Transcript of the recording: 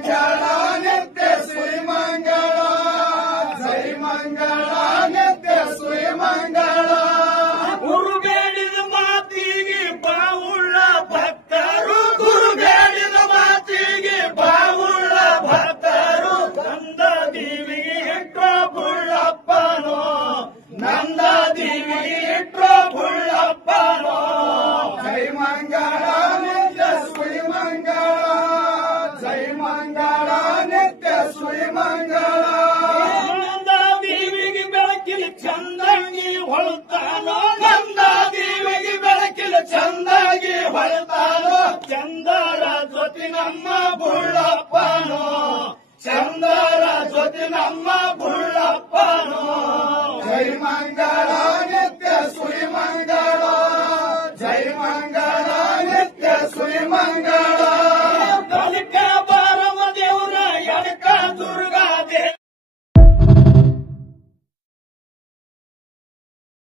ಮಂಗಳ ನಿತ್ಯ ಸುಯಿ ಮಂಗಳ ಜೈ ಮಂಗಳ ನಿತ್ಯ ಸುಯಿ ಮಂಗಳ ಗುರು ಬೇಡಿದ ಮಾತಿಗೆ ಬಾವುಳ್ಳ ಭಕ್ತರು ಗುರು ಬೇಡಿದ ಮಾತಿಗೆ ಬಾವುಳ್ಳ ಭಕ್ತರು ನಂದ ದೇವಿಗೆ ಇಟ್ರೋ ಬುಳ್ಳಪ್ಪನೋ ನಂದ ದೇವಿಗೆ ಇಟ್ರೋ ಬುಳ್ಳಪ್ಪನೋ ಜೈ ಮಂಗಳ ನಿತ್ಯ ಸುಯಿ ಮಂಗಳ ಜೈ ಮಂಗಳ ನಿತ್ಯ ಸುಯಿ ಮಂಗಳ ನಂದ ದೇವಿಗೆ ಬೆಳಕಿನ ಚಂದಾಗಿ ಹೊಳ್ತಾನೋ ನಂದ ದೇವಿಗೆ ಬೆಳಕಿನ ಚಂದಾಗಿ ಹೊಳ್ತಾನೋ ಚಂದರ ಜೊತೆ ನಮ್ಮ ಬುಳ್ಳಪ್ಪನೋ ಚಂದರ ಜೊತೆ ನಮ್ಮ ಬುಳ್ಳಪ್ಪನೋ ಜೈ ಮಂಗಳ ನಿತ್ಯ ಸುಯಿ ಮಂಗಳ ಜೈ ಮಂಗಳ ನಿತ್ಯ ಸುಯಿ ಮಂಗಳ ಕಲಿಕ ಬಾರವ ದೇವರ ಎಡಕ ದುರ್ಗ